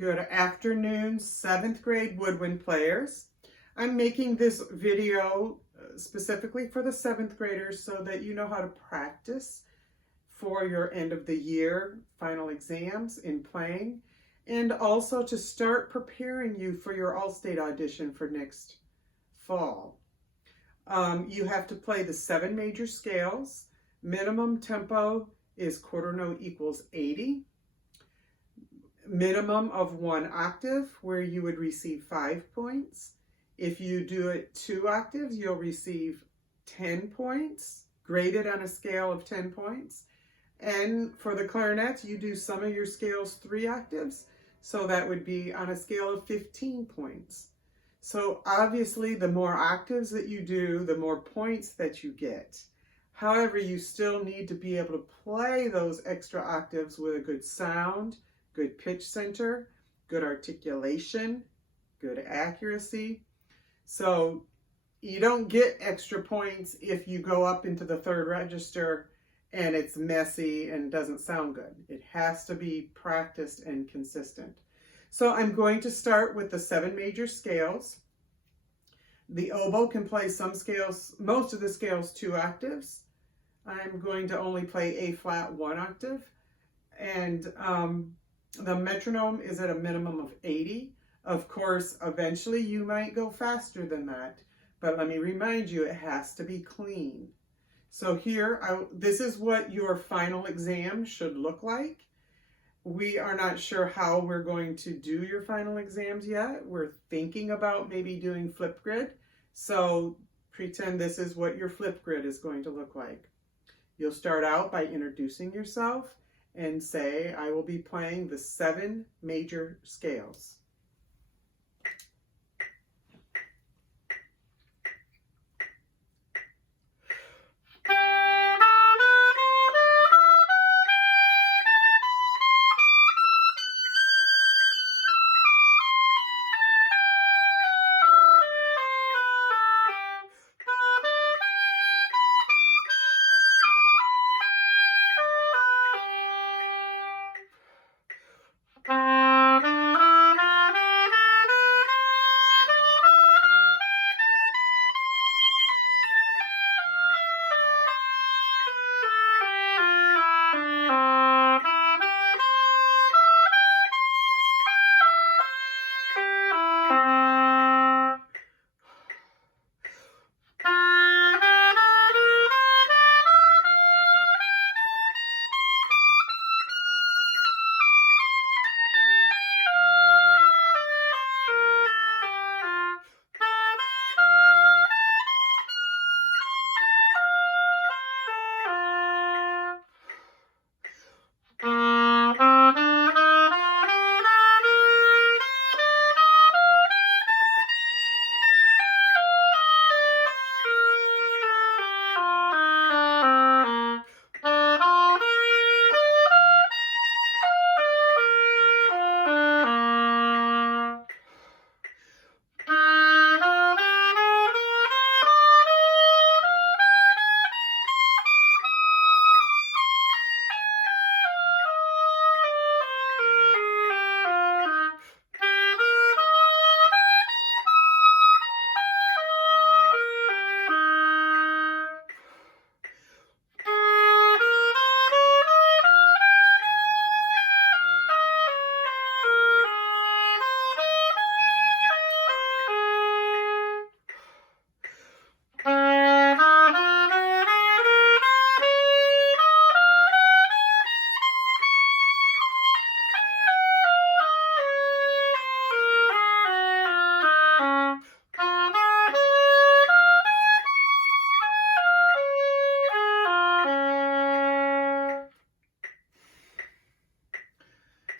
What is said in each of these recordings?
Good afternoon, 7th grade woodwind players. I'm making this video specifically for the 7th graders so that you know how to practice for your end of the year final exams in playing, and also to start preparing you for your All-State audition for next fall. You have to play the 7 major scales. Minimum tempo is quarter note equals 80. Minimum of 1 octave, where you would receive 5 points. If you do it 2 octaves, you'll receive 10 points, graded on a scale of 10 points. And for the clarinet, you do some of your scales 3 octaves, so that would be on a scale of 15 points. So obviously, the more octaves that you do, the more points that you get. However, you still need to be able to play those extra octaves with a good sound, good pitch center, good articulation, good accuracy. So you don't get extra points if you go up into the 3rd register and it's messy and doesn't sound good. It has to be practiced and consistent. So I'm going to start with the 7 major scales. The oboe can play some scales, most of the scales 2 octaves. I'm going to only play A flat 1 octave. And the metronome is at a minimum of 80. Of course, eventually you might go faster than that, but let me remind you, it has to be clean. So here, this is what your final exam should look like. We are not sure how we're going to do your final exams yet. We're thinking about maybe doing flip grid. So pretend this is what your flip grid is going to look like. You'll start out by introducing yourself and say, I will be playing the 7 major scales.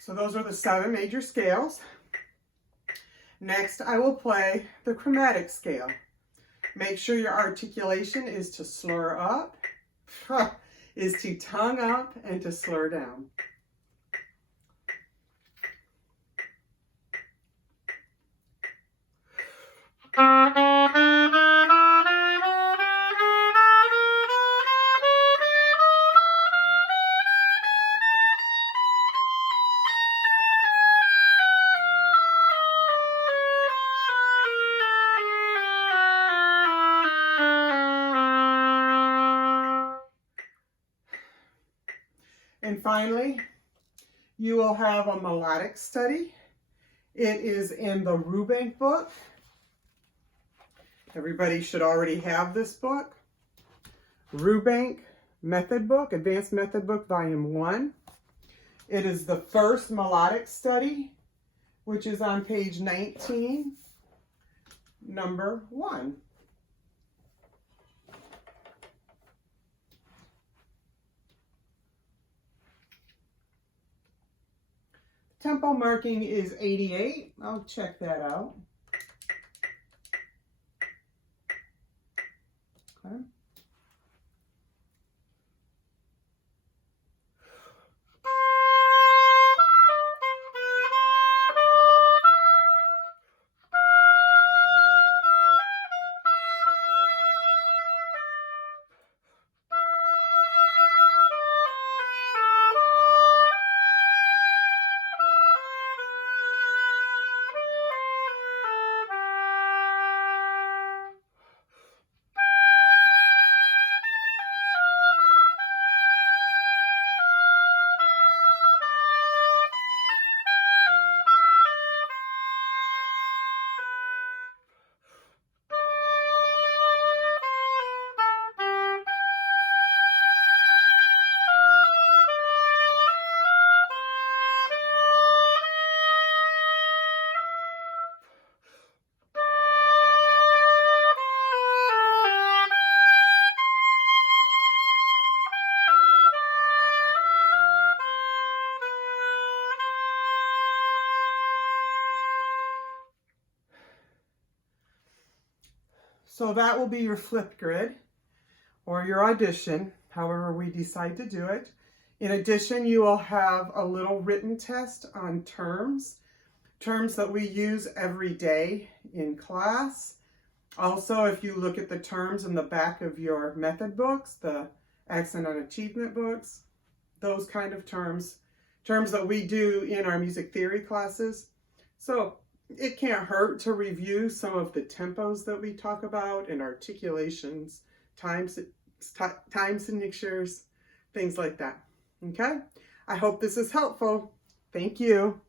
So those are the 7 major scales. Next, I will play the chromatic scale. Make sure your articulation is to slur up, is to tongue up, and to slur down. And finally, you will have a melodic study. It is in the Rubank book. Everybody should already have this book. Rubank Method Book, Advanced Method Book, Volume 1. It is the first melodic study, which is on page 19, number 1. Tempo marking is 88. I'll check that out. Okay. So that will be your flipped grid or your audition, however we decide to do it. In addition, you will have a little written test on terms that we use every day in class. Also, if you look at the terms in the back of your method books, the accent on achievement books, those kind of terms that we do in our music theory classes. So it can't hurt to review some of the tempos that we talk about and articulations, time signatures, things like that. Okay? I hope this is helpful. Thank you.